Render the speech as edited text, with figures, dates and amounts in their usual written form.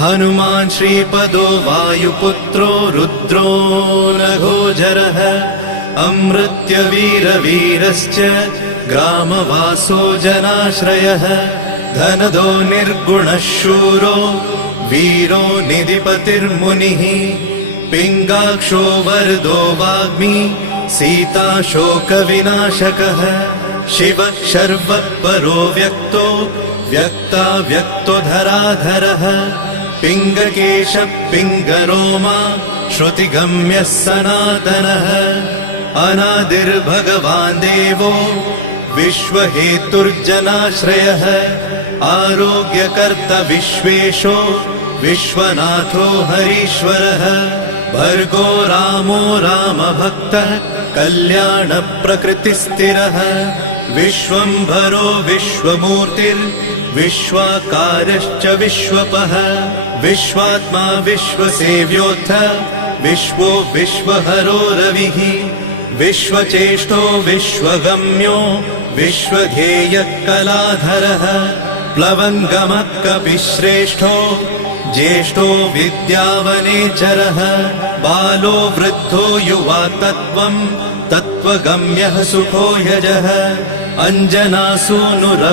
हनुमान् श्रीपदो वायुपुत्रो रुद्रो नघोजरः अमृत्यवीरवीरश्च ग्रामवासो जनाश्रयः धनदो निर्गुणः शूरो वीरो निधिपतिर्मुनिः पिङ्गाक्षो वरदो वाग्मी सीताशोकविनाशकः शिवः शर्वः व्यक्तो व्यक्तो धराधरः पिङ्गकेशः पिङ्गरोमा श्रुतिगम्यः सनातनः अनादिर्भगवान् देवो विश्वहेतुर्जनाश्रयः आरोग्यकर्ता विश्वेशो विश्वनाथो हरीश्वरः भर्गो रामो रामभक्तः कल्याणप्रकृतिस्थिरः विश्वम्भरो विश्वमूर्तिर्विश्वाकारश्च विश्वपः विश्वात्मा विश्वसेव्योऽथ विश्वो विश्वहरो रविः विश्वचेष्टो विश्वगम्यो विश्वध्येयः कलाधरः प्लवङ्गमः कपिश्रेष्ठो ज्येष्ठो विद्यावनेचरः बालो वृद्धो युवा तत्त्वगम्यः सुखो यजः अञ्जनासूनुर